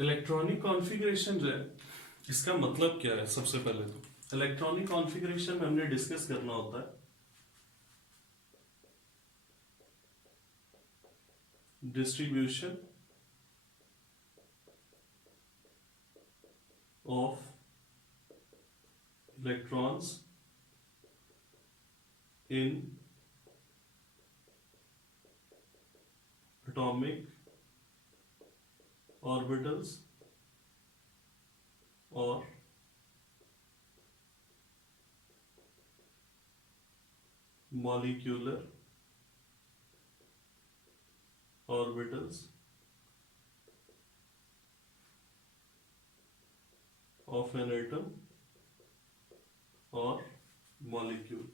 Electronic configuration जो है, इसका मतलब क्या है? सबसे पहले तो इलेक्ट्रॉनिक कॉन्फ़िगरेशन में हमने डिस्कस करना होता है distribution of electrons in atomic orbitals और molecular orbitals of an atom और मॉलिक्यूल।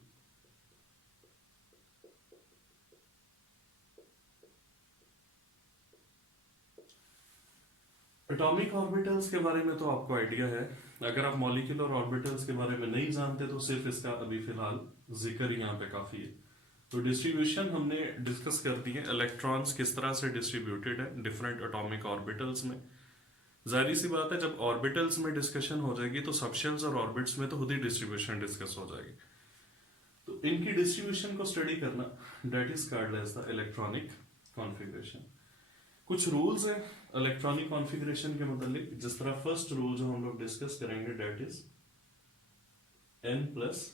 एटॉमिक ऑर्बिटल्स के बारे में तो आपको आइडिया है। अगर आप मॉलिक्यूलर ऑर्बिटल्स के बारे में नहीं जानते तो सिर्फ इसका अभी फिलहाल जिक्र यहाँ पे काफी है। तो डिस्ट्रीब्यूशन हमने डिस्कस कर दी है, इलेक्ट्रॉन्स किस तरह से डिस्ट्रीब्यूटेड है डिफरेंट एटॉमिक ऑर्बिटल्स में। जाहिर सी बात है, जब ऑर्बिटल्स में डिस्कशन हो जाएगी तो सबशेल्स और ऑर्बिट्स में तो खुद ही डिस्ट्रीब्यूशन डिस्कस हो जाएगी। तो इनकी डिस्ट्रीब्यूशन को स्टडी करना that is called as the electronic configuration. कुछ रूल्स हैं इलेक्ट्रॉनिक कॉन्फ़िगरेशन के मतलब। जिस तरह फर्स्ट रूल जो हम लोग डिस्कस करेंगे that is n plus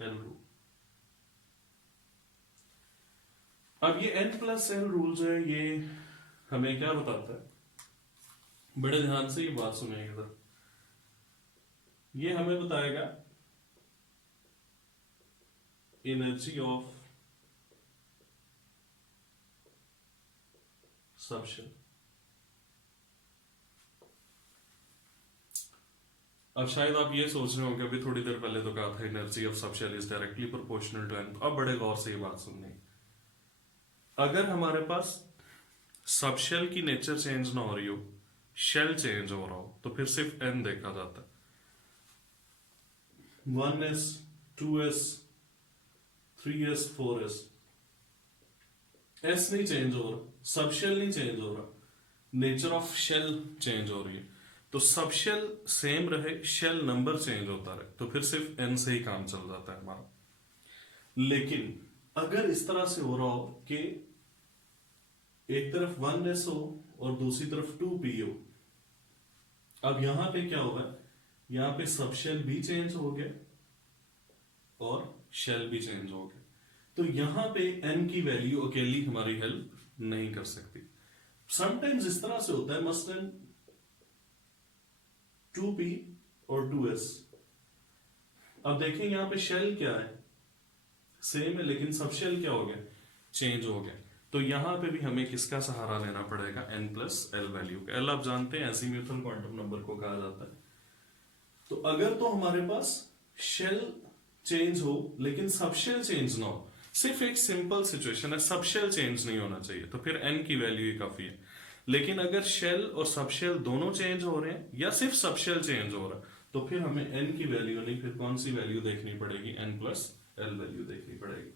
L rule. अब ये n प्लस एल रूल जो है ये हमें क्या बताता है? बड़े ध्यान से ये बात सुनिएगा। ये हमें बताएगा एनर्जी ऑफ सबशेल। अब शायद आप ये सोच रहे होंगे, अभी थोड़ी देर पहले तो कहा था energy of subshell is directly proportional to n. अब बड़े गौर से ये बात सुननी। अगर हमारे पास सबशेल की नेचर चेंज ना हो रही हो, शेल चेंज हो रहा हो, तो फिर सिर्फ एन देखा जाता है। 1s 2s 3s 4s। S नहीं चेंज हो रहा, सबशेल नहीं चेंज हो रहा, नेचर ऑफ शेल चेंज हो रही है। तो सबशेल सेम रहे, शेल नंबर चेंज होता रहे, तो फिर सिर्फ एन से ही काम चल जाता है हमारा। लेकिन अगर इस तरह से हो रहा हो कि एक तरफ 1s हो और दूसरी तरफ 2p हो, अब यहां पे क्या होगा? यहां पे सबशेल भी चेंज हो गया और शेल भी चेंज हो गया। तो यहां पे n की वैल्यू अकेली हमारी हेल्प नहीं कर सकती। समटाइम्स इस तरह से होता है, मसलन 2p और 2s। अब देखें यहां पे शेल क्या है, सेम है, लेकिन सबशेल क्या हो गया? चेंज हो गया। तो यहां पे भी हमें किसका सहारा लेना पड़ेगा? n प्लस एल वैल्यू का। एल आप जानते हैं एजीम्यूथल क्वांटम नंबर को कहा जाता है। तो अगर तो हमारे पास शेल चेंज हो लेकिन सबशेल चेंज ना हो, सिर्फ एक सिंपल सिचुएशन है, सबशेल चेंज नहीं होना चाहिए, तो फिर n की वैल्यू ही काफी है। लेकिन अगर शेल और सबशेल दोनों चेंज हो रहे हैं या सिर्फ सबशेल चेंज हो रहा है, तो फिर हमें n की वैल्यू नहीं, फिर कौन सी वैल्यू देखनी पड़ेगी? n प्लस एल वैल्यू देखनी पड़ेगी।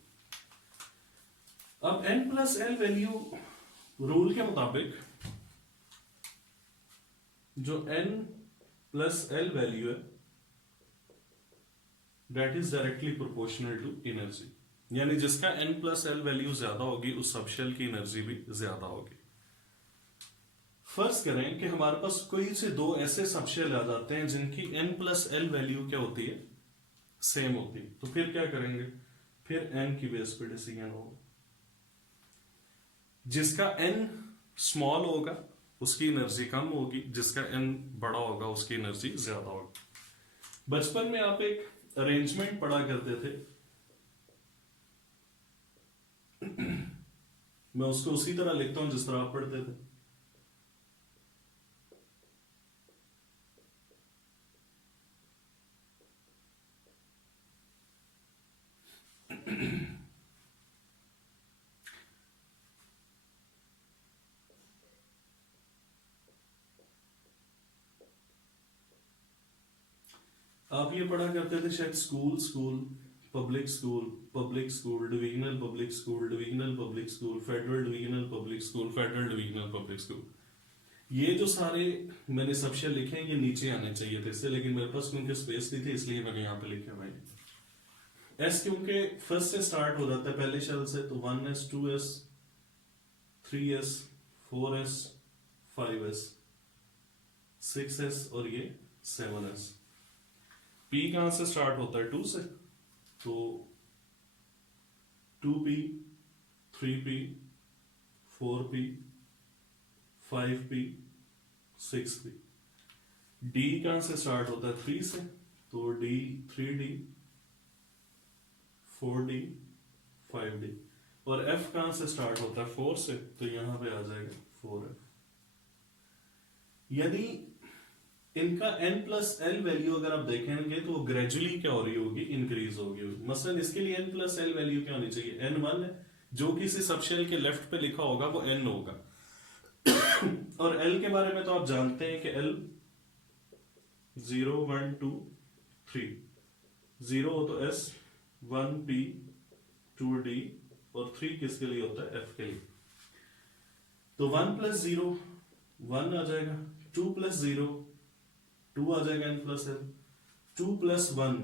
अब n plus l value rule के मुताबिक जो n प्लस एल वैल्यू है that is directly proportional to energy. यानी जिसका n प्लस एल वैल्यू ज्यादा होगी उस सबशेल की एनर्जी भी ज्यादा होगी। फर्ज करें कि हमारे पास कोई से दो ऐसे सबशेल आ जाते हैं जिनकी n प्लस एल वैल्यू क्या होती है? सेम होती है। तो फिर क्या करेंगे? फिर n की बेस पे डिसीजन होगा। जिसका n स्मॉल होगा उसकी एनर्जी कम होगी, जिसका n बड़ा होगा उसकी एनर्जी ज्यादा होगी। बचपन में आप एक अरेंजमेंट पढ़ा करते थे, मैं उसको उसी तरह लिखता हूं जिस तरह आप पढ़ते थे। आप ये पढ़ा करते थे शायद school school, public school, public school, divisional public school, divisional public school, federal divisional public school, federal divisional public school. ये जो सारे मैंने सब शेल लिखे हैं ये नीचे आने चाहिए थे इससे, लेकिन मेरे पास क्योंकि स्पेस नहीं थी इसलिए मैंने यहाँ पे लिखे भाई। एस क्योंकि फर्स्ट से स्टार्ट हो जाता है पहले शेल से, तो 1s 2s 3s 4s 5s 6s और ये 7s। P कहां से स्टार्ट होता है 2 से, तो 2p 3p 4p 5p 6p। D कहां से स्टार्ट होता है 3 से, तो D 3D 4D 5D। और F कहां से स्टार्ट होता है 4 से, तो यहां पे आ जाएगा 4F। यानी इनका n+l वैल्यू अगर आप देखेंगे तो ग्रेजुअली क्या हो रही होगी, इंक्रीज होगी। मसलन इसके लिए n+l वैल्यू क्या होनी चाहिए, n1 है, जो किसी सबशेल के लेफ्ट पे लिखा होगा वो n होगा। और l के बारे में तो आप जानते हैं कि l 0 1 2 3, 0 हो तो s 1p 2d और 3 किसके लिए होता है, f के लिए। तो 1 + 0 1 आ जाएगा, 2 + 0 2 आ जाएगा n+l, 2 + 1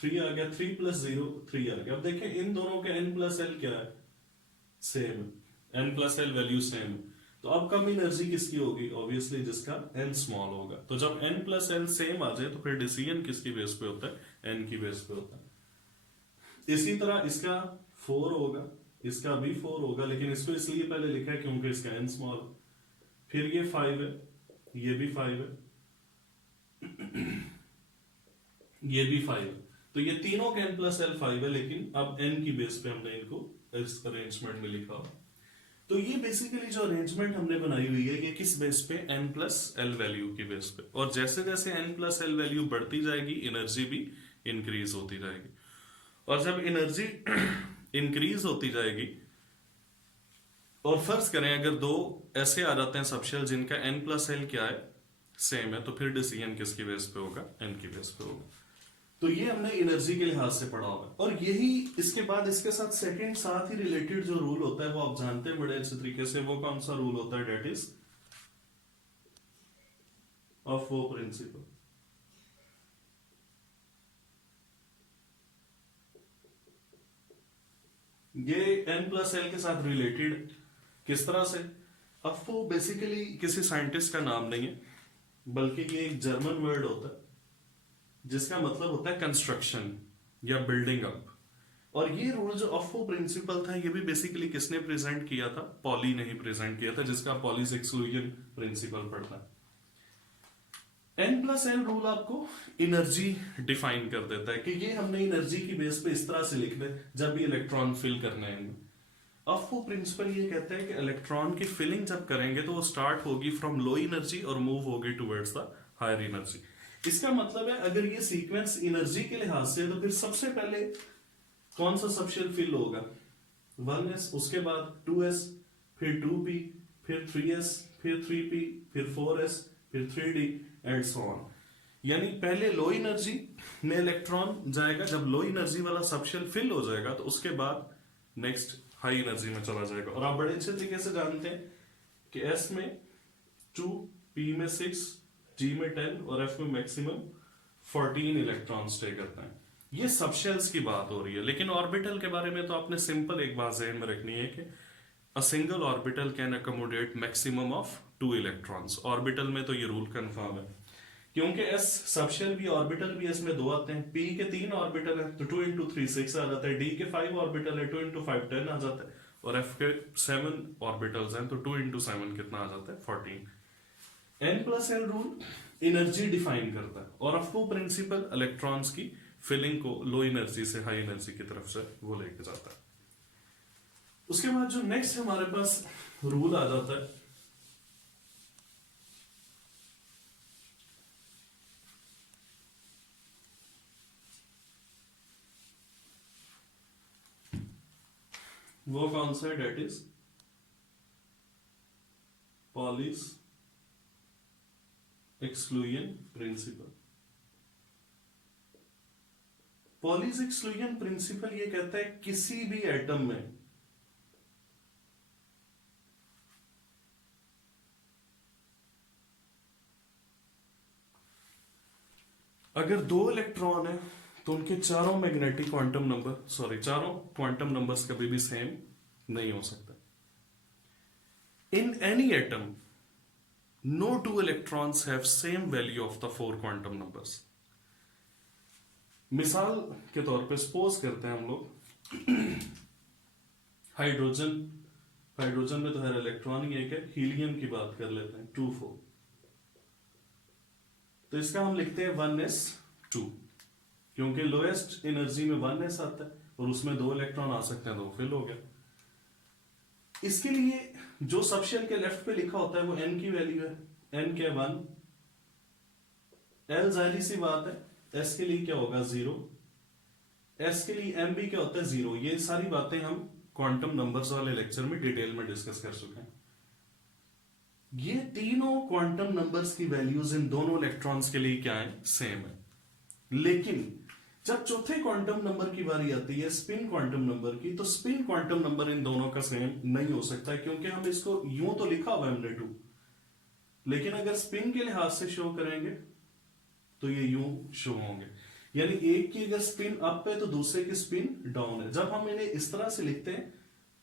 3 आ गया, 3 + 0 3 आ गया। अब देखें इन दोनों के n+l क्या है, सेम, n+l वैल्यू सेम। तो अब कम एनर्जी किसकी होगी, ऑब्वियसली जिसका n स्मॉल होगा। तो जब n+l सेम आ जाए तो फिर डिसीजन किसकी बेस पे होता है, n की बेस पे होता है। इसी तरह इसका 4 होगा, इसका भी 4 होगा, लेकिन इसको इसलिए पहले लिखा है क्योंकि इसका n स्मॉल। फिर ये 5 है, ये भी 5 है, ये भी 5 है। तो ये तीनों के n+l 5 है, लेकिन अब n की बेस पे हमने इनको इस अरेंजमेंट में लिखा। तो ये बेसिकली जो अरेंजमेंट हमने बनाई हुई है ये किस बेस पे, n+l वैल्यू की बेस पे। और जैसे जैसे n+l वैल्यू बढ़ती जाएगी एनर्जी भी इंक्रीज होती जाएगी। और जब एनर्जी इंक्रीज होती जाएगी, और फर्ज करें अगर दो ऐसे आ जाते हैं सबशेल जिनका n+l क्या है, सेम है, तो फिर डिसीजन किसकी बेस पे होगा, n की बेस पे होगा। तो ये हमने एनर्जी के लिहाज से पढ़ा होगा। और यही इसके बाद इसके साथ सेकंड साथ ही रिलेटेड जो रूल होता है वो आप जानते हैं बड़े अच्छे तरीके से। वो कौन सा रूल होता है, डेट इज ऑफ वो प्रिंसिपल। ये n+l के साथ रिलेटेड किस तरह से, अब वो बेसिकली किसी साइंटिस्ट का नाम नहीं है, बल्कि ये एक जर्मन वर्ड होता है जिसका मतलब होता है कंस्ट्रक्शन या बिल्डिंग अप। और ये रूल जो अफो प्रिंसिपल था ये भी बेसिकली किसने प्रेजेंट किया था, पॉली ने ही प्रेजेंट किया था, जिसका पॉलीज एक्सक्लूजन प्रिंसिपल पड़ता है। n+l रूल आपको एनर्जी डिफाइन कर देता है कि ये हमने एनर्जी की बेस पे इस तरह से लिख दे जब भी इलेक्ट्रॉन फिल करने हैं। अफो प्रिंसिपल ये कहता है कि इलेक्ट्रॉन की फिलिंग जब करेंगे तो वो स्टार्ट होगी फ्रॉम लो एनर्जी और मूव होगी टुवर्ड्स द हायर एनर्जी। इसका मतलब है अगर ये सीक्वेंस एनर्जी के लिहाज से तो फिर सबसे पहले कौन सा सबशेल फिल होगा, 1s, उसके बाद 2s, फिर 2p, फिर 3s, फिर 3p, फिर 4s, फिर 3d एंड सो ऑन। यानी पहले लो एनर्जी में इलेक्ट्रॉन जाएगा, जब लो एनर्जी वाला सबशेल फिल हो जाएगा तो उसके बाद नेक्स्ट हाई एनर्जी में चला जाएगा। और आप बड़े अच्छे तरीके से जानते हैं कि s में 2, p में 6, g में 10 और f में मैक्सिमम 14 इलेक्ट्रॉन स्टे करता है। ये सबशेल्स की बात हो रही है, लेकिन ऑर्बिटल के बारे में तो आपने सिंपल एक बात ज़हन में रखनी है कि a single orbital can accommodate maximum of 2 electrons. Orbital में तो ये रूल कंफर्म है, क्योंकि s सबशेल भी ऑर्बिटल भी इसमें 2 आते हैं। p के 3 ऑर्बिटल है तो 2 × 3 6 आ जाता है, d के 5 ऑर्बिटल है 2 × 5 10 आ जाता है, और f के 7 ऑर्बिटल्स हैं तो 2 × 7 कितना आ जाता है 14। n+l रूल एनर्जी डिफाइन करता है और अफो प्रिंसिपल इलेक्ट्रॉन्स की फिलिंग को लो एनर्जी से हाई एनर्जी की तरफ से वो लेके जाता है। उसके बाद जो नेक्स्ट हमारे पास रूल आ जाता है वो कौन सा है, that is Pauli's exclusion principle. Pauli's exclusion principle ये कहता है किसी भी एटम में अगर दो इलेक्ट्रॉन है तो उनके चारों मैग्नेटिक क्वांटम नंबर चारों क्वांटम नंबर्स कभी भी सेम नहीं हो सकता। In any atom no two electrons have same value of the four quantum numbers. मिसाल के तौर पे सपोज करते हैं हम लोग हाइड्रोजन में तो हर इलेक्ट्रॉन ही एक है। हीलियम की बात कर लेते हैं 2 4, तो इसका हम लिखते हैं 1s2, क्योंकि लोएस्ट एनर्जी में 1s आता है और उसमें 2 इलेक्ट्रॉन आ सकते हैं तो फिल हो गया। इसके लिए जो सबशेल के लेफ्ट पे लिखा होता है वो n की वैल्यू है, n के 1, l जाहिर सी बात है, s के लिए क्या होगा 0, s के लिए m भी क्या होता है 0। ये सारी बातें हम क्वांटम नंबर्स वाले लेक्चर में डिटेल में डिस्कस कर चुके हैं। ये तीनों क्वांटम नंबर्स की वैल्यूज इन दोनों इलेक्ट्रॉन्स के लिए क्या है, सेम है। लेकिन जब चौथे क्वांटम नंबर की बारी आती है स्पिन क्वांटम नंबर की, तो स्पिन क्वांटम नंबर इन दोनों का सेम नहीं हो सकता, क्योंकि हम इसको यूं तो लिखा हुआ है हमने 2, लेकिन अगर स्पिन के लिहाज से शो करेंगे तो ये यूं शो होंगे, यानी एक की अगर स्पिन अप है तो दूसरे की स्पिन डाउन है। जब हम इन्हें इस तरह से लिखते हैं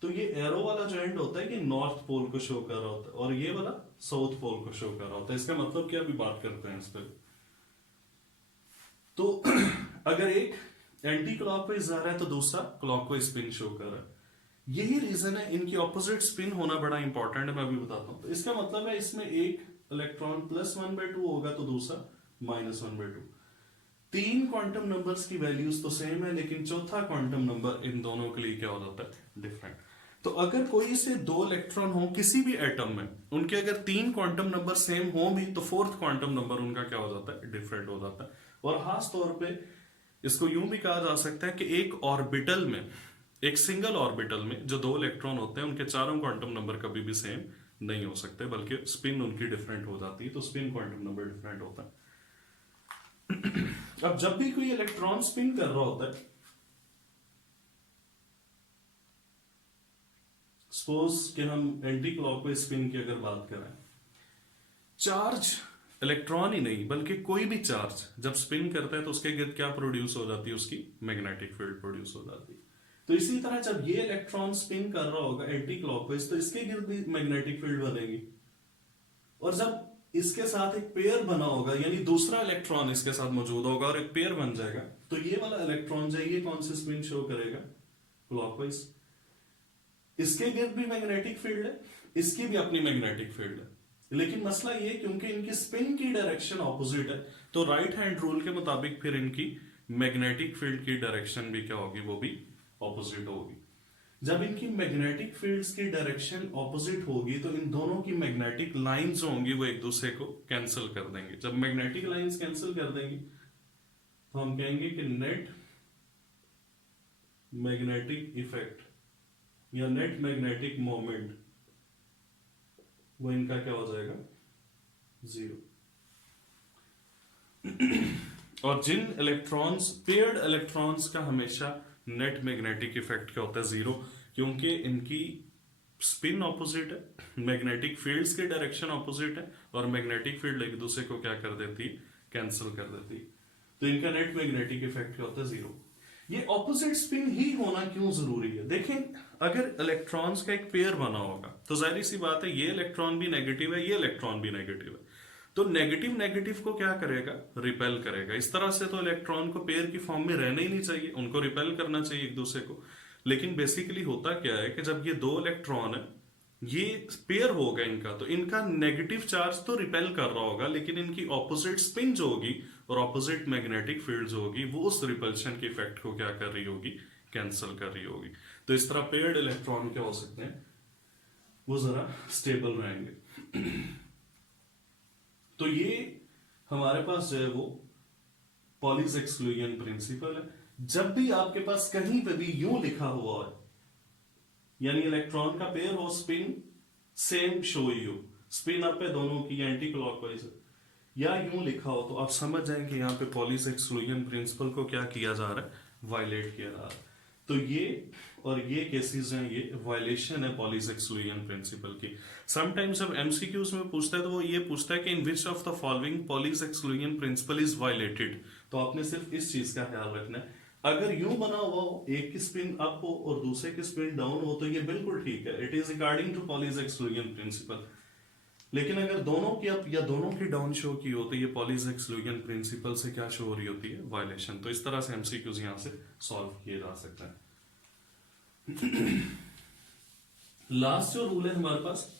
तो ये एरो वाला जो एंड होता है कि नॉर्थ पोल को शो कर रहा होता है और ये वाला साउथ पोल को शो कर रहा होता है। इसका मतलब क्या, अभी बात करते हैं इस पर। तो अगर एक एंटी क्लॉकवाइज जा रहा है तो दूसरा क्लॉकवाइज स्पिन शो कर रहा है। यही रीजन है इनकी ऑपोजिट स्पिन होना बड़ा इंपॉर्टेंट है, मैं अभी बताता हूं। तो इसका मतलब है इसमें एक इलेक्ट्रॉन +1/2 होगा तो दूसरा -1/2। 3 क्वांटम नंबर्स की वैल्यूज तो सेम है, लेकिन चौथा क्वांटम नंबर इन दोनों के लिए क्या हो जाता है, डिफरेंट। तो अगर कोई से 2 इलेक्ट्रॉन हो किसी भी एटम में, उनके अगर 3 क्वांटम नंबर सेम हो भी तो 4th क्वांटम नंबर उनका क्या हो जाता है, डिफरेंट हो जाता है। और खास तौर पे इसको यूं भी कहा जा सकता है कि एक ऑर्बिटल में, एक सिंगल ऑर्बिटल में जो 2 इलेक्ट्रॉन होते हैं उनके चारों क्वांटम नंबर कभी भी सेम नहीं हो सकते, बल्कि स्पिन उनकी डिफरेंट हो जाती है। तो स्पिन क्वांटम नंबर डिफरेंट होता है। अब जब भी कोई इलेक्ट्रॉन स्पिन कर रहा होता है, सपोज कि हम एंटी क्लॉकवाइज स्पिन की अगर बात करें, चार्ज इलेक्ट्रॉन ही नहीं बल्कि कोई भी चार्ज जब स्पिन करता है तो उसके गिर्द क्या प्रोड्यूस हो जाती है, उसकी मैग्नेटिक फील्ड प्रोड्यूस हो जाती है। तो इसी तरह जब ये इलेक्ट्रॉन स्पिन कर रहा होगा एंटी क्लॉकवाइज तो इसके गिर्द भी मैग्नेटिक फील्ड बनेगी। और जब इसके साथ एक पेयर बना होगा, यानी दूसरा इलेक्ट्रॉन इसके साथ मौजूद होगा और एक पेयर बन जाएगा, तो ये वाला इलेक्ट्रॉन जो है ये कौन सी स्पिन शो करेगा, क्लॉकवाइज। इसके गिर्द भी मैग्नेटिक फील्ड है, इसकी भी अपनी मैग्नेटिक फील्ड है, लेकिन मसला ये क्योंकि इनकी स्पिन की डायरेक्शन ऑपोजिट है तो राइट हैंड रूल के मुताबिक फिर इनकी मैग्नेटिक फील्ड की डायरेक्शन भी क्या होगी, वो भी ऑपोजिट होगी। जब इनकी मैग्नेटिक फील्ड्स की डायरेक्शन ऑपोजिट होगी तो इन दोनों की मैग्नेटिक लाइंस जो होंगी वो एक दूसरे को कैंसिल कर देंगे। जब मैग्नेटिक लाइंस कैंसिल कर देंगी तो हम कहेंगे कि नेट मैग्नेटिक इफेक्ट या नेट मैग्नेटिक मोमेंट वो इनका क्या हो जाएगा, 0। और जिन इलेक्ट्रॉन्स, पेयर्ड इलेक्ट्रॉन्स का हमेशा नेट मैग्नेटिक इफेक्ट क्या होता है, 0, क्योंकि इनकी स्पिन ऑपोजिट है, मैग्नेटिक फील्ड्स की डायरेक्शन ऑपोजिट है और मैग्नेटिक फील्ड एक दूसरे को क्या कर देती है, कैंसिल कर देती है। तो इनका नेट मैग्नेटिक इफेक्ट क्या होता है, 0। ये ऑपोजिट स्पिन ही होना क्यों जरूरी है, देखें अगर इलेक्ट्रॉन्स का एक पेयर बना होगा तो जाहिर सी बात है ये इलेक्ट्रॉन भी नेगेटिव है, ये इलेक्ट्रॉन भी नेगेटिव है, तो नेगेटिव नेगेटिव को क्या करेगा, रिपेल करेगा। इस तरह से तो इलेक्ट्रॉन को पेयर की फॉर्म में रहना ही नहीं चाहिए, उनको रिपेल करना चाहिए एक दूसरे को। लेकिन बेसिकली होता क्या है कि जब ये 2 इलेक्ट्रॉन है, ये पेयर होगा इनका, तो इनका नेगेटिव चार्ज तो रिपेल कर रहा होगा, लेकिन इनकी ऑपोजिट स्पिन जो होगी और ऑपोजिट मैग्नेटिक फील्ड जो होगी वो उस रिपल्शन के इफेक्ट को क्या कर रही होगी, कैंसिल कर रही होगी। तो इस तरह पेयर्ड इलेक्ट्रॉन क्या हो सकते हैं, वो जरा स्टेबल रहेंगे। तो ये हमारे पास जो है वो पॉलीज एक्सक्लूजन प्रिंसिपल है। जब भी आपके पास कहीं पे भी यूं लिखा हुआ है, यानी इलेक्ट्रॉन का पेयर हो, स्पिन सेम शो हो, स्पिन अप है दोनों की, एंटी क्लॉकवाइज है, या यूं लिखा हो, तो आप समझ जाएं कि यहाँ पे पॉलीज एक्सक्लूजन प्रिंसिपल को क्या किया जा रहा है, वायलेट किया जा रहा है। तो ये और ये केसेस हैं, ये वायलेशन है पॉलीज एक्सक्लूजन प्रिंसिपल की। समटाइम्स जब एमसीक्यूज में पूछता है तो वो ये पूछता है कि in which of the following Pauli's exclusion principle is violated. तो आपने सिर्फ इस चीज का ख्याल रखना है। अगर यूं बना हुआ हो, एक की स्पिन अप हो और दूसरे की स्पिन डाउन हो, तो ये बिल्कुल ठीक है, it is according to Pauli's exclusion principle. लेकिन अगर दोनों की अप या दोनों की डाउन शो की हो, तो ये पॉलीज एक्सक्लूजन प्रिंसिपल से क्या शो हो रही होती है, वायलेशन। तो इस तरह से एमसीक्यूज यहां से सॉल्व किए जा सकते हैं। लास्ट जो रूल है हमारे पास,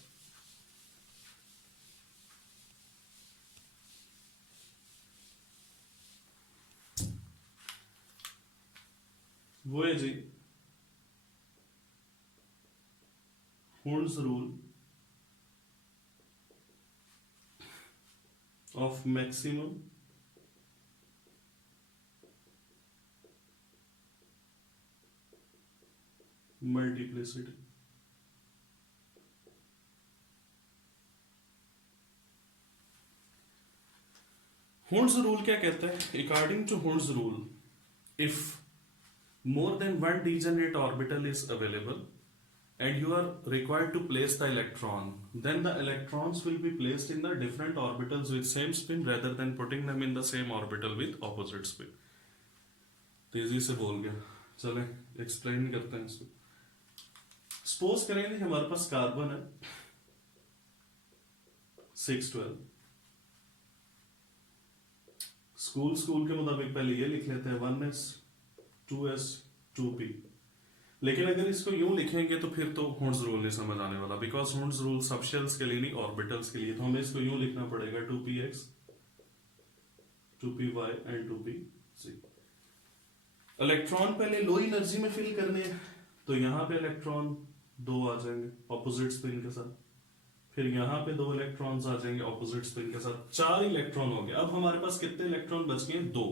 वो है जी Hund's rule of maximum multiplicity। Hund's rule क्या कहता है? According to Hund's rule, if more than one degenerate orbital is available and you are required to place the electron, then the electrons will be placed in the different orbitals with same spin rather than putting them in the same orbital with opposite spin। तेजी से बोल गया, चले explain करते हैं इसको। Suppose करेंगे हमारे पास कार्बन है 612। स्कूल के मुताबिक पहले ये लिख लेते हैं 1s 2s 2p। लेकिन अगर इसको यूं लिखेंगे तो फिर तो हुंड्स रूल नहीं समझ आने वाला, बिकॉज हुंड्स रूल सबशेल्स के लिए नहीं, ऑर्बिटल्स के लिए। तो हमें इसको यूं लिखना पड़ेगा 2px 2py and 2pc। Electron पहले लो एनर्जी में फिल करने हैं, तो यहां पे इलेक्ट्रॉन 2 आ जाएंगे ऑपोजिट स्पिन के साथ, फिर यहां पे 2 इलेक्ट्रॉन्स आ जाएंगे ऑपोजिट स्पिन के साथ, 4 इलेक्ट्रॉन हो गए। अब हमारे पास कितने इलेक्ट्रॉन बच गए? 2।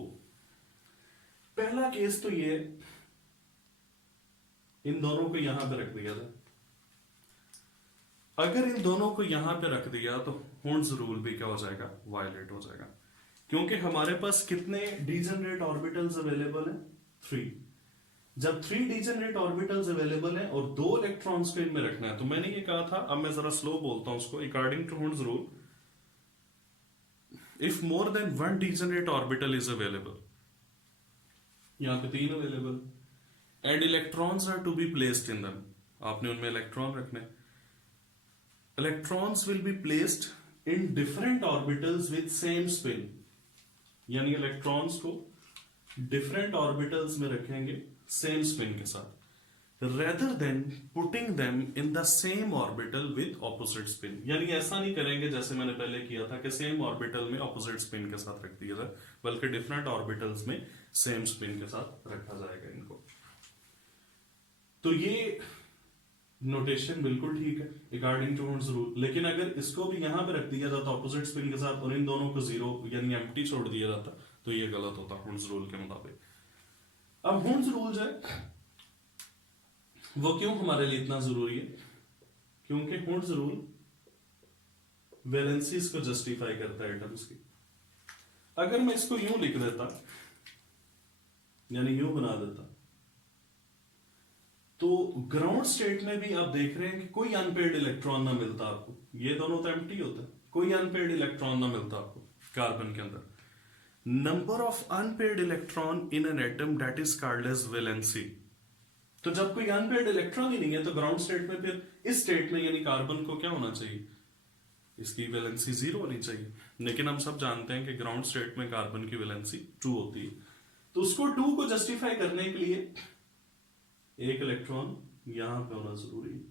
पहला केस तो ये, इन दोनों को यहां पे रख दिया था। अगर इन दोनों को यहां पे रख दिया तो हुंड्स रूल भी क्या हो जाएगा? वायलेट हो जाएगा, क्योंकि हमारे पास कितने डीजेनरेट ऑर्बिटल्स अवेलेबल हैं? 3। जब 3 डीजेनरेट ऑर्बिटल्स अवेलेबल हैं और 2 इलेक्ट्रॉन्स को इनमें रखना है, तो मैंने ये कहा था, अब मैं जरा स्लो बोलता हूं उसको। According to Hund's rule, if more than 1 degenerate orbital is available, यहां पे 3 available, and electrons are to be placed in them, आपने उनमें इलेक्ट्रॉन रखने, electrons will be placed in different orbitals with same spin, यानी electrons को different orbitals में रखेंगे same spin के साथ, rather than putting them in the same orbital with opposite spin। यानी ऐसा नहीं करेंगे जैसे मैंने पहले किया था कि सेम ऑर्बिटल में ऑपोजिट स्पिन के साथ रख दिया जाए, बल्कि डिफरेंट ऑर्बिटल्स में सेम स्पिन के साथ रखा जाएगा इनको। तो ये नोटेशन बिल्कुल ठीक है अकॉर्डिंग टू हुंड्स रूल। लेकिन अगर इसको भी यहां पे रख दिया जाता ऑपोजिट स्पिन के साथ और इन दोनों को 0 यानी एम्प्टी छोड़ दिया जाता, तो ये गलत होता हुंड्स रूल के मुताबिक। अब हुंड्स रूल जो है वो क्यों हमारे लिए इतना जरूरी है? क्योंकि हुंड्स रूल वैलेंसीज को जस्टिफाई करता है एटम्स की। अगर मैं इसको यूं लिख देता, यानी यूं बना देता, तो ग्राउंड स्टेट में भी आप देख रहे हैं कि कोई अनपेड इलेक्ट्रॉन ना मिलता आपको, ये दोनों तो एम्प्टी होता है, कोई अनपेड इलेक्ट्रॉन ना मिलता आपको कार्बन के अंदर। Number of unpaired electron in an atom that is called as valency. तो जब कोई अनपेड इलेक्ट्रॉन ही नहीं है, तो ग्राउंड स्टेट में फिर इस स्टेट में यानी कार्बन को क्या होना चाहिए? इसकी वैलेंसी 0 होनी चाहिए। लेकिन हम सब जानते हैं कि ग्राउंड स्टेट में कार्बन की वैलेंसी 2 होती है। तो उसको 2 को जस्टिफाई करने के लिए एक इलेक्ट्रॉन यहां पे होना जरूरी है।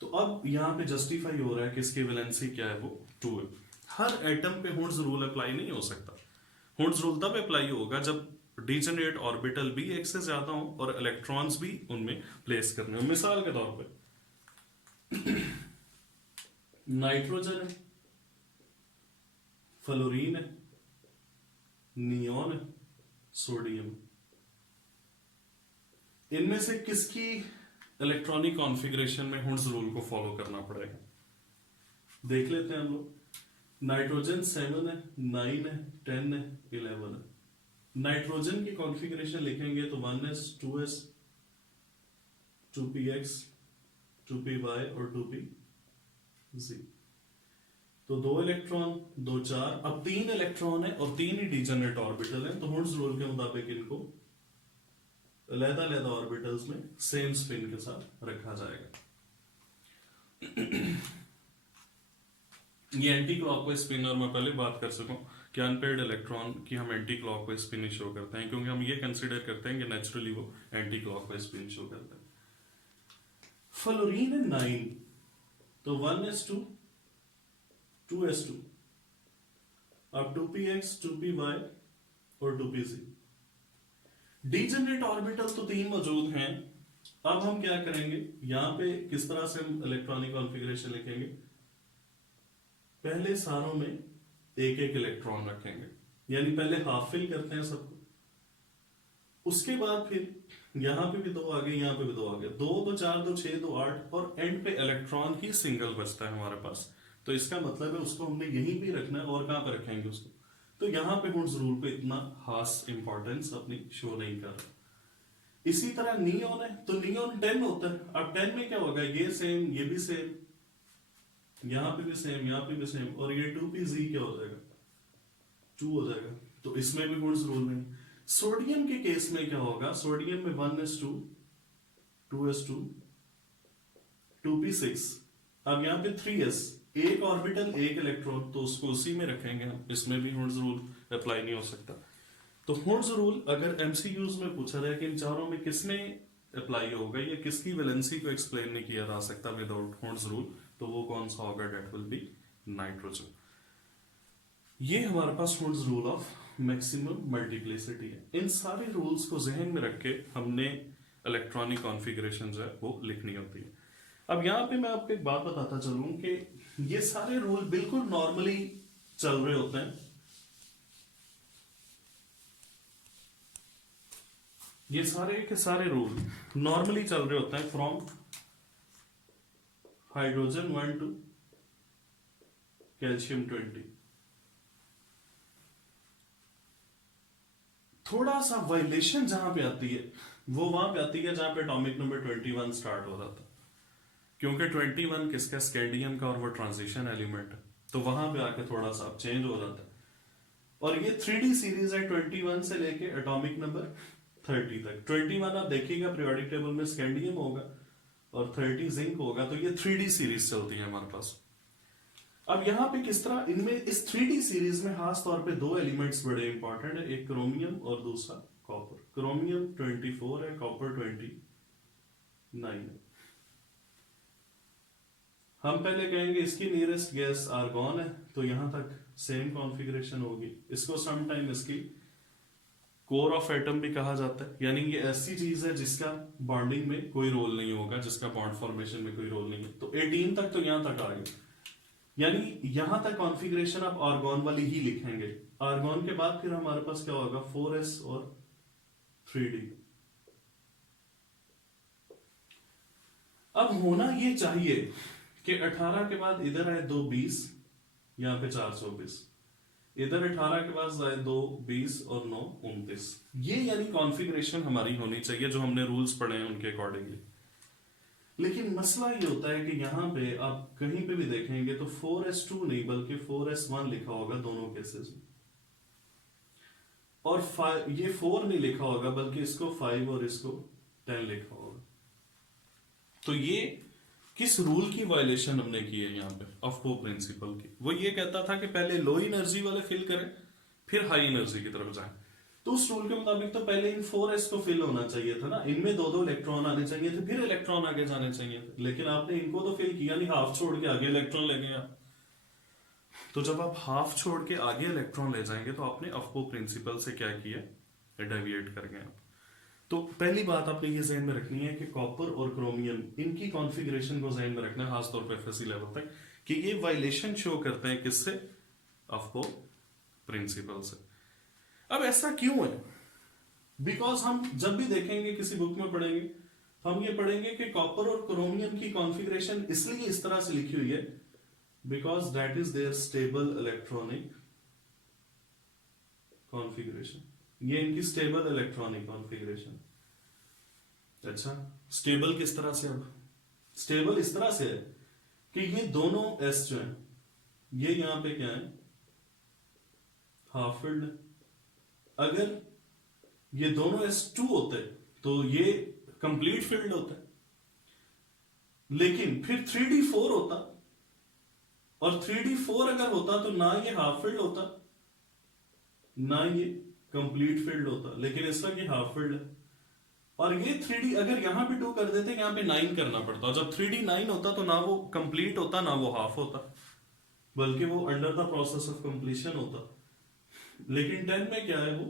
तो अब यहां पे जस्टिफाई हो रहा है कि इसकी वैलेंसी क्या है? वो 2 है। हर एटम पे हुंड्स रूल अप्लाई नहीं हो सकता। हुंड्स रूल तब अप्लाई होगा जब डीजेनरेट ऑर्बिटल भी एक से ज्यादा हो और इलेक्ट्रॉन्स भी उनमें प्लेस करने हो। मिसाल के तौर पे नाइट्रोजन है, फ्लोरीन है, नियोन है, सोडियम, इनमें से किसकी इलेक्ट्रॉनिक कॉन्फ़िगरेशन में हुंड्स रूल को फॉलो करना पड़ेगा? देख लेते हैं हम लोग। नाइट्रोजन 7 है, 9 है, 10 है, 11 है। नाइट्रोजन की कॉन्फ़िगरेशन लिखेंगे तो 1s 2s 2px 2py और 2pz। तो 2 इलेक्ट्रॉन 2 4, अब 3 इलेक्ट्रॉन है और 3 ही डीजनरेट ऑर्बिटल है, तो हुड्स रूल के मुताबिक इनको अलग-अलग ऑर्बिटल्स में सेम स्पिन के साथ रखा जाएगा। ये एंटी क्लॉकवाइज स्पिन, और मैं पहले बात कर सकूं कि अनपेयर्ड इलेक्ट्रॉन की हम एंटी क्लॉकवाइज स्पिन शो करते हैं, क्योंकि हम ये कंसीडर करते हैं कि नेचुरली वो एंटी क्लॉकवाइज स्पिन शो करते हैं। फ्लोरीन है 9, तो 1s2 2s2, अब 2px 2py और 2pz। डीजनरेट ऑर्बिटल तो 3 मौजूद हैं। अब हम क्या करेंगे, यहां पे किस तरह से हम इलेक्ट्रॉनिक कॉन्फ़िगरेशन लिखेंगे, पहले सारों में एक एक इलेक्ट्रॉन रखेंगे, यानी पहले हाफ फिल करते हैं सबको, उसके बाद फिर यहां पे भी 2 आ गए, यहां पे भी 2 आ गए, 2 2 4 2 6 2 8, और एंड पे इलेक्ट्रॉन ही सिंगल बचता है हमारे पास। तो इसका मतलब है उसको हमने यहीं भी रखना है, और कहां पे रखेंगे उसको, तो यहां पे हुड्स रूल पे इतना खास इंपॉर्टेंस अपनी शो नहीं कर रहा। इसी तरह नियोन है, तो नियोन 10 होता है। अब 10 में क्या होगा, ये सेम, ये भी सेम, यहां पे भी सेम, यहां पे भी सेम, और ये 2pz क्या हो जाएगा, 2 हो जाएगा। तो इसमें भी हुड्स रूल नहीं। सोडियम के केस में क्या होगा, सोडियम में 1s2 2s2 2p6, अब यहां पे 3s, एक ऑर्बिटल एक इलेक्ट्रॉन, तो उसको उसी में रखेंगे हम, इसमें भी हुड्स रूल अप्लाई नहीं हो सकता। तो हुड्स रूल अगर एमसीक्यूज में पूछा जाए कि इन चारों में किसमें अप्लाई होगा या किसकी वैलेंसी को एक्सप्लेन नहीं किया जा सकता विदाउट हुड्स रूल, तो वो कौन सा होगा, डेट विल बी नाइट्रोजन। ये हमारे पास Hund's rule of maximum multiplicity है। इन सारे रूल्स को जहन में रख के हमने इलेक्ट्रॉनिक कॉन्फ़िगरेशन जो है वो लिखनी होती है। अब यहां पे मैं आपको एक बात बताता चलूं कि ये सारे रूल बिल्कुल नॉर्मली चल रहे होते हैं। ये सारे के सारे रूल नॉर्मली चल रहे होते हैं फ्रॉम हाइड्रोजन 1 टू कैल्शियम 20। थोड़ा सा वाइलेशन जहां पे आती है वो वहां पे आती है जहां पे एटॉमिक नंबर 21 स्टार्ट हो रहा था, क्योंकि 21 किसका, स्कैंडियम का, और वो ट्रांजिशन एलिमेंट है, तो वहां पे आके थोड़ा सा चेंज हो जाता है। और ये 3D सीरीज है 21 से लेके एटॉमिक नंबर 30 तक। 21 आप देखिएगा पीरियोडिक टेबल में स्कैंडियम होगा और 30 जिंक होगा, तो ये 3D सीरीज चलती है हमारे पास। अब यहां पे किस तरह इनमें इस 3D सीरीज में खास तौर पे 2 एलिमेंट्स बड़े इंपॉर्टेंट है, एक क्रोमियम और दूसरा कॉपर। क्रोमियम 24 है, कॉपर 29 है। हम पहले कहेंगे इसकी नियरेस्ट गैस आर्गॉन है, तो यहां तक सेम कॉन्फ़िगरेशन होगी। इसको समटाइम इसकी कोर ऑफ एटम भी कहा जाता है, यानी ये ऐसी चीज है जिसका बॉन्डिंग में कोई रोल नहीं होगा, जिसका बॉन्ड फॉर्मेशन में कोई रोल नहीं है। तो 18 तक तो यहां तक आ गए, यानी यहां तक कॉन्फ़िगरेशन आप आर्गॉन वाली ही लिखेंगे। आर्गॉन के बाद फिर हमारे पास क्या होगा, 4s और 3d। अब होना ये चाहिए कि 18 के बाद इधर आए 2 20, यहां पे 420, इधर 18 के बाद आए 2 20 और 9 29। ये यानी कॉन्फ़िगरेशन हमारी होनी चाहिए जो हमने रूल्स पढ़े हैं उनके अकॉर्डिंगली। लेकिन मसला ये होता है कि यहां पे आप कहीं पे भी देखेंगे तो 4s2 नहीं बल्कि 4s1 लिखा होगा दोनों केसेस में, और ये 4 नहीं लिखा होगा बल्कि इसको 5 और इसको 10 लिखा होगा। तो ये किस रूल की वायलेशन हमने की है यहाँ पे, ऑफ प्रिंसिपल की। वो ये कहता था कि पहले लो एनर्जी वाले फिल करें फिर हाई एनर्जी की तरफ जाएं। तो उस रूल के मुताबिक तो पहले इन 4s को फिल होना चाहिए था ना, इनमें 2 इलेक्ट्रॉन आने चाहिए थे, फिर इलेक्ट्रॉन आगे जाने चाहिए थे, लेकिन आपने इनको तो फिल किया नहीं, हाफ छोड़ के आगे इलेक्ट्रॉन ले गए आप। तो जब आप हाफ छोड़ के आगे इलेक्ट्रॉन ले जाएंगे तो आपने अफको प्रिंसिपल से क्या किया, डेविएट कर गए आप। तो पहली बात आपने ये जहन में रखनी है कि कॉपर और क्रोमियम इनकी कॉन्फ़िगरेशन को जहन में रखना है, खासतौर पर एफएससी लेवल तक, कि ये वायलेशन शो करते हैं किससे, अफको प्रिंसिपल से। अब ऐसा क्यों है, बिकॉज हम जब भी देखेंगे किसी बुक में पढ़ेंगे तो हम ये पढ़ेंगे कि कॉपर और क्रोमियम की कॉन्फ़िगरेशन इसलिए इस तरह से लिखी हुई है because that is their stable electronic configuration. ये इनकी स्टेबल इलेक्ट्रॉनिक कॉन्फ़िगरेशन। अच्छा, स्टेबल किस तरह से, अब स्टेबल इस तरह से है कि ये दोनों s जो है ये यहां पे क्या है, हाफ फील्ड है। अगर ये दोनों S2 होते तो ये कंप्लीट फील्ड होता है, लेकिन फिर 3D4 होता, और 3D4 अगर होता तो ना ये हाफ फील्ड होता ना ये कंप्लीट फील्ड होता, लेकिन इस वक्त ये हाफ फील्ड है। और ये 3D अगर यहां पे 2 कर देते, यहां पे 9 करना पड़ता, जब 3D 9 होता तो ना वो कंप्लीट होता ना वो हाफ होता, बल्कि वो under the process of completion होता। लेकिन 10 में क्या है, वो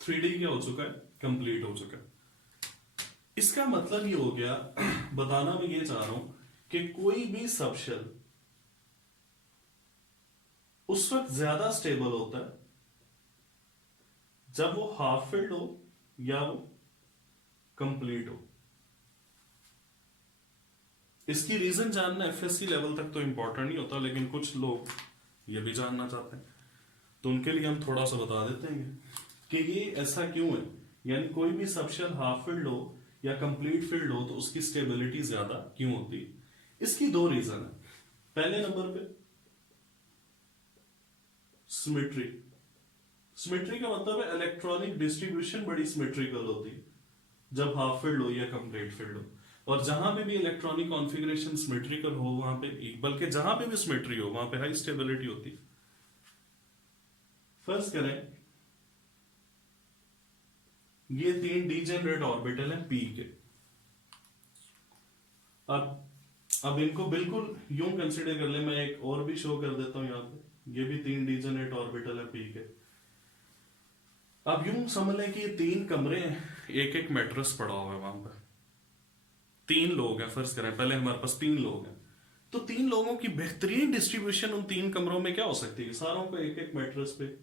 3D क्या हो चुका है, कंप्लीट हो चुका है। इसका मतलब ये हो गया, बताना मैं ये चाह रहा हूं कि कोई भी सबशेल उस वक्त ज्यादा स्टेबल होता है जब वो हाफ फिल्ड हो या वो कंप्लीट हो। इसकी रीजन जानना एफएससी लेवल तक तो इंपॉर्टेंट नहीं होता, लेकिन कुछ लोग ये भी जानना चाहते हैं, तो उनके लिए हम थोड़ा सा बता देते हैं कि ये ऐसा क्यों है। यानी कोई भी सबशेल हाफ फिल्ड हो या कंप्लीट फील्ड हो तो उसकी स्टेबिलिटी ज्यादा क्यों होती है। इसकी 2 रीजन है। पहले नंबर पे सिमेट्री। सिमेट्री का मतलब है इलेक्ट्रॉनिक डिस्ट्रीब्यूशन बड़ी सिमेट्रिकल होती है जब हाफ फील्ड हो या कंप्लीट फील्ड हो। और जहां पे भी इलेक्ट्रॉनिक कॉन्फ़िगरेशन सिमेट्रिकल हो वहां पे, बल्कि जहां पे भी सिमेट्री हो वहां पे हाई स्टेबिलिटी होती है। फर्ज करें ये 3 डीजेनरेट ऑर्बिटल है पी के। अब इनको बिल्कुल यूं कंसीडर कर ले, मैं एक और भी शो कर देता हूं यहां पे, ये भी 3 डीजेनरेट ऑर्बिटल है पी के। अब यूं समझ लें कि ये 3 कमरे हैं, एक एक मैट्रेस पड़ा हुआ है वहां पर, 3 लोग हैं फर्ज करें, पहले हमारे पास 3 लोग हैं, तो 3 लोगों की बेहतरीन डिस्ट्रीब्यूशन उन 3 कमरों में क्या हो सकती है, सारों को एक एक मैट्रेस पे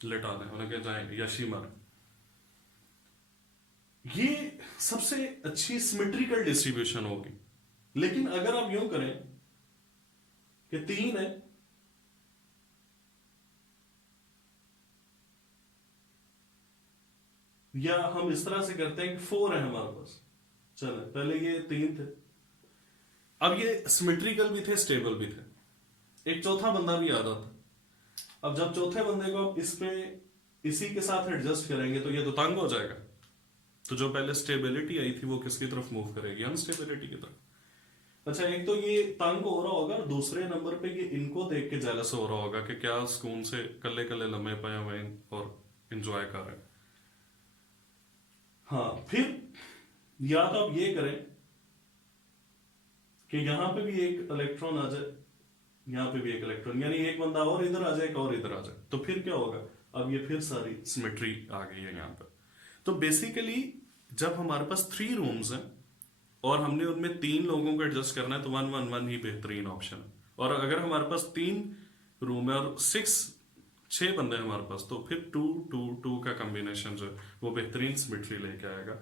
लेटा दें, उन्हें क्या जाएंगे यशीमर। ये सबसे अच्छी सिमेट्रिकल डिस्ट्रीब्यूशन होगी। लेकिन अगर आप यूं करें कि 3 है, या हम इस तरह से करते हैं कि 4 है हमारे पास, चले पहले ये 3 थे, अब ये सिमेट्रिकल भी थे स्टेबल भी थे, एक चौथा बंदा भी आ जाता। अब जब चौथे बंदे को आप इस पे इसी के साथ एडजस्ट करेंगे तो ये तो तंग हो जाएगा, तो जो पहले स्टेबिलिटी आई थी वो किसकी तरफ मूव करेगी, अनस्टेबिलिटी की तरफ। अच्छा, एक तो ये तंग हो रहा होगा, और दूसरे नंबर पे ये इनको देख के जेलस हो रहा होगा कि क्या सुकून से कल्ले कल्ले लम्बे पाए हुए हैं और इंजॉय कर रहे हैं। हाँ, फिर या तो आप ये करें कि यहां पे भी एक इलेक्ट्रॉन आ जाए, यहां पे भी एक इलेक्ट्रॉन, यानी एक बंदा और इधर आ जाए, एक और इधर आ जाए, तो फिर क्या होगा, अब ये फिर सारी सिमेट्री आ गई है यहां पर। तो बेसिकली जब हमारे पास 3 रूम्स हैं और हमने उनमें 3 लोगों को एडजस्ट करना है तो 1 1 1 ही बेहतरीन ऑप्शन है। और अगर हमारे पास 3 रूम है और 6 बंदे हैं हमारे पास, तो फिर 2 2 2 का कॉम्बिनेशन जो है वो बेहतरीन सिमेट्री लेके आएगा,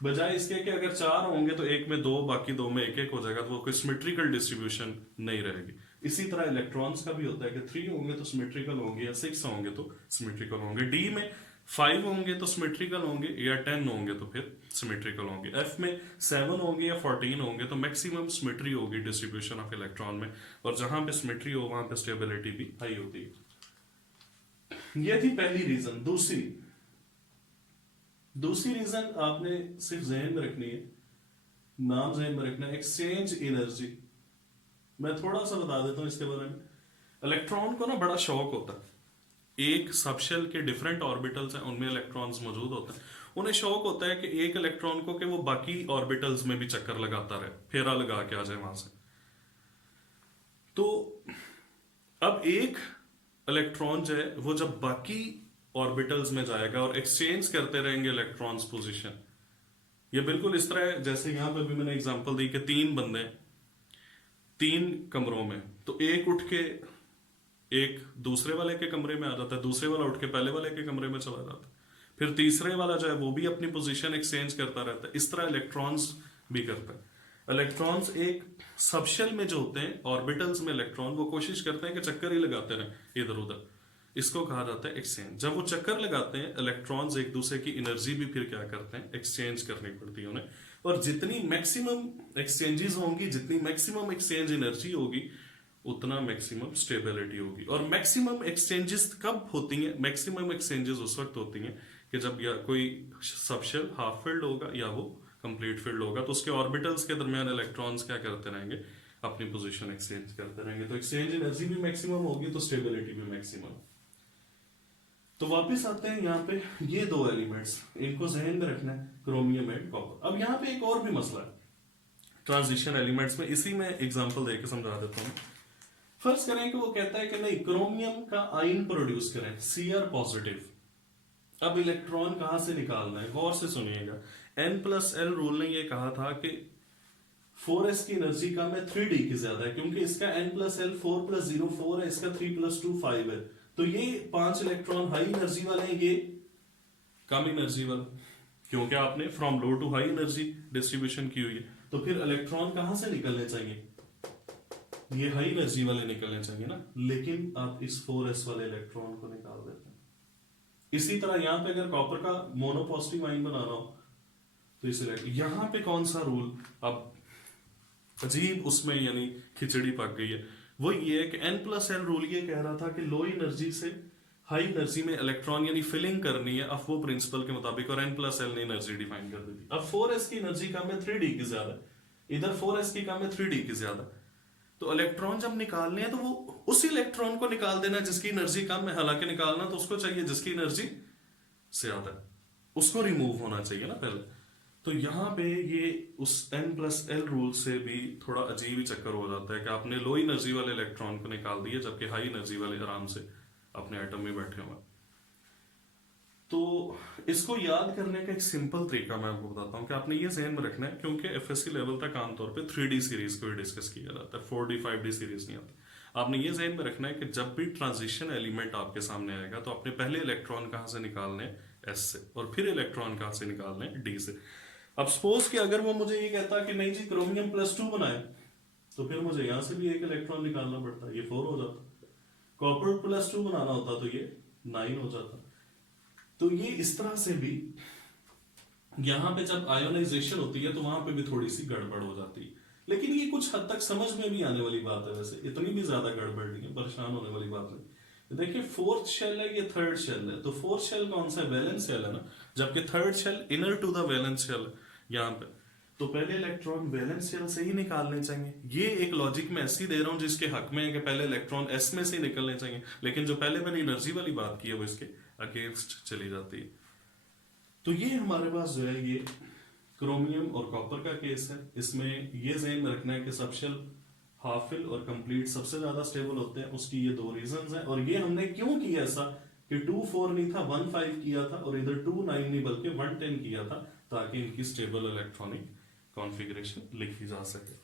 बजाय इसके कि अगर 4 होंगे तो एक में 2 बाकी 2 में 1 1 हो जाएगा, तो वो कोई सिमेट्रिकल डिस्ट्रीब्यूशन नहीं रहेगी। इसी तरह इलेक्ट्रॉन्स का भी होता है कि 3 होंगे तो सिमेट्रिकल होंगे, या 6 होंगे तो सिमेट्रिकल होंगे। डी में 5 होंगे तो सिमेट्रिकल होंगे, या 10 होंगे तो फिर सिमेट्रिकल होंगे। एफ में 7 होंगे या 14 होंगे तो मैक्सिमम सिमेट्री होगी डिस्ट्रीब्यूशन ऑफ इलेक्ट्रॉन में, और जहां पे सिमेट्री हो वहां पे स्टेबिलिटी भी हाई होती है। ये थी पहली रीजन। दूसरी रीजन आपने सिर्फ जहन में रखनी है, नाम जहन में रखना है, एक्सचेंज एनर्जी। मैं थोड़ा सा बता देता हूं इसके बारे में। इलेक्ट्रॉन को ना बड़ा शौक होता है, एक सबशेल के डिफरेंट ऑर्बिटल्स हैं उनमें इलेक्ट्रॉन्स मौजूद होते हैं, उन्हें शौक होता है कि एक इलेक्ट्रॉन को कि वो बाकी ऑर्बिटल्स में भी चक्कर लगाता रहे, फेरा लगा के आ जाए वहां से। तो अब एक इलेक्ट्रॉन जो है वो जब बाकी ऑर्बिटल्स में जाएगा और एक्सचेंज करते रहेंगे इलेक्ट्रॉन्स पोजीशन, ये बिल्कुल इस तरह है जैसे यहां पर भी मैंने एग्जांपल दी कि 3 बंदे 3 कमरों में, तो एक उठ के एक दूसरे वाले के कमरे में आ जाता है, दूसरे वाला उठ के पहले वाले के कमरे में चला जाता है, फिर तीसरे वाला जो है वो भी अपनी पोजीशन एक्सचेंज करता रहता है। इस तरह इलेक्ट्रॉन्स भी करता है। इलेक्ट्रॉन्स एक सबशेल में जो होते हैं ऑर्बिटल्स में इलेक्ट्रॉन, वो कोशिश करते हैं कि चक्कर ही लगाते रहे इधर उधर, इसको कहा जाता है एक्सचेंज। जब वो चक्कर लगाते हैं इलेक्ट्रॉन्स एक दूसरे की एनर्जी भी फिर क्या करते हैं, एक्सचेंज करनी पड़ती है उन्हें, और जितनी मैक्सिमम एक्सचेंजेस होंगी, जितनी मैक्सिमम एक्सचेंज एनर्जी होगी, उतना मैक्सिमम स्टेबिलिटी होगी। और मैक्सिमम एक्सचेंजेस कब होती हैं? मैक्सिमम एक्सचेंजेस उस वक्त होती हैं कि जब या कोई सबशेल हाफ फिल्ड होगा या वो कंप्लीट फील्ड होगा, तो उसके ऑर्बिटल्स के दरमियान इलेक्ट्रॉन्स क्या करते रहेंगे? अपनी पोजीशन एक्सचेंज करते रहेंगे। तो एक्सचेंज एनर्जी भी मैक्सिमम होगी, तो स्टेबिलिटी भी मैक्सिमम। तो वापस आते हैं यहाँ पे, ये दो एलिमेंट्स इनको जहन में रखना है, क्रोमियम एंड कॉपर। अब यहाँ पे एक और भी मसला है ट्रांजिशन एलिमेंट्स में, इसी में एग्जांपल देके समझा देता हूँ। फर्ज करें कि वो कहता है कि नहीं, क्रोमियम का आयन प्रोड्यूस करें Cr पॉजिटिव। अब इलेक्ट्रॉन कहां से निकालना है? गौर से सुनिएगा। N+L रूल ने ये कहा था कि 4s की एनर्जी कम है, 3d की ज्यादा है, क्योंकि इसका N+L 4+0 4 है, इसका 3+2 5 है। तो ये 5 इलेक्ट्रॉन हाई एनर्जी वाले हैं, ये कम एनर्जी वाले, क्योंकि आपने from low to high energy distribution की हुई है। तो फिर इलेक्ट्रॉन कहां से निकलने चाहिए? ये हाई एनर्जी वाले निकलने चाहिए ना, लेकिन आप इस 4s वाले इलेक्ट्रॉन को निकाल देते हैं। इसी तरह यहां पे अगर कॉपर का मोनोपॉजिटिव आयन बनाना हो तो इस यहां पे कौन सा रूल अब अजीब उसमें यानी खिचड़ी पक गई है, वो ये है कि N+L रूल ये कह रहा था कि लो एनर्जी से हाई एनर्जी में इलेक्ट्रॉन यानी फिलिंग करनी है अफवो प्रिंसिपल के मुताबिक, और N+L ने एनर्जी डिफाइन कर दी थी। अब 4s की एनर्जी कम है, 3d की ज्यादा, इधर 4s की कम है, 3d की ज्यादा। तो इलेक्ट्रॉन जब निकालने हैं तो वो उस इलेक्ट्रॉन को निकाल देना जिसकी एनर्जी कम है, हालांकि निकालना तो उसको चाहिए जिसकी एनर्जी ज्यादा है, उसको रिमूव होना चाहिए ना पहले। तो यहाँ पे ये उस N+L रूल से भी थोड़ा अजीब ही चक्कर हो जाता है कि आपने लो एनर्जी वाले इलेक्ट्रॉन को निकाल दिया जबकि हाई एनर्जी वाले आराम से अपने एटम में बैठे हुए। तो इसको याद करने का एक सिंपल तरीका मैं आपको बताता हूँ कि आपने ये ज़हन में रखना है, क्योंकि एफएससी लेवल तक आमतौर पे 3D सीरीज को ही डिस्कस किया जाता है, 4D 5D सीरीज नहीं आती। आपने ये ज़हन में रखना है कि जब भी ट्रांजिशन एलिमेंट आपके सामने आएगा तो आपने पहले इलेक्ट्रॉन कहाँ से निकालने हैं? S से, और फिर इलेक्ट्रॉन कहाँ से निकालने हैं? D से। अब सपोज कि अगर वो मुझे ये कहता कि नहीं जी क्रोमियम +2 बनाए, तो फिर मुझे यहां से भी एक इलेक्ट्रॉन निकालना पड़ता, ये 4 हो जाता। कॉपर +2 बनाना होता तो ये 9 हो जाता। तो ये इस तरह से भी यहां पे जब आयोनाइजेशन होती है तो वहां पे भी थोड़ी सी गड़बड़ हो जाती है, लेकिन ये कुछ हद तक समझ में भी आने वाली बात है, वैसे इतनी भी ज्यादा गड़बड़ नहीं है, परेशान होने वाली बात नहीं। देखिए फोर्थ शेल है, ये थर्ड शेल है, तो फोर्थ शेल कौन सा है? वैलेंस शेल है ना, जबकि third shell inner to the valence shell यहाँ पे। तो पहले इलेक्ट्रॉन वैलेंस शेल से ही निकालने चाहिए। ये एक लॉजिक मैं ऐसे ही दे रहा हूँ जिसके हक में है कि पहले इलेक्ट्रॉन S में से निकलने चाहिए, लेकिन जो पहले मैंने एनर्जी वाली बात की है वो इसके अगेंस्ट चली जाती है। तो ये हमारे पास जो है ये क्रोमियम और कॉपर का केस है। इसमें ये ज़हन में रखना है कि सबशेल हाफ फिल और कंप्लीट सबसे ज्यादा स्टेबल होते हैं। उसकी ये दो रीजंस हैं, और ये हमने क्यों किया ऐसा कि 2 4 नहीं था 1 5 किया था, और इधर 2 9 नहीं बल्कि 1 10 किया था, ताकि इनकी स्टेबल इलेक्ट्रॉनिक कॉन्फ़िगरेशन लिखी जा सके।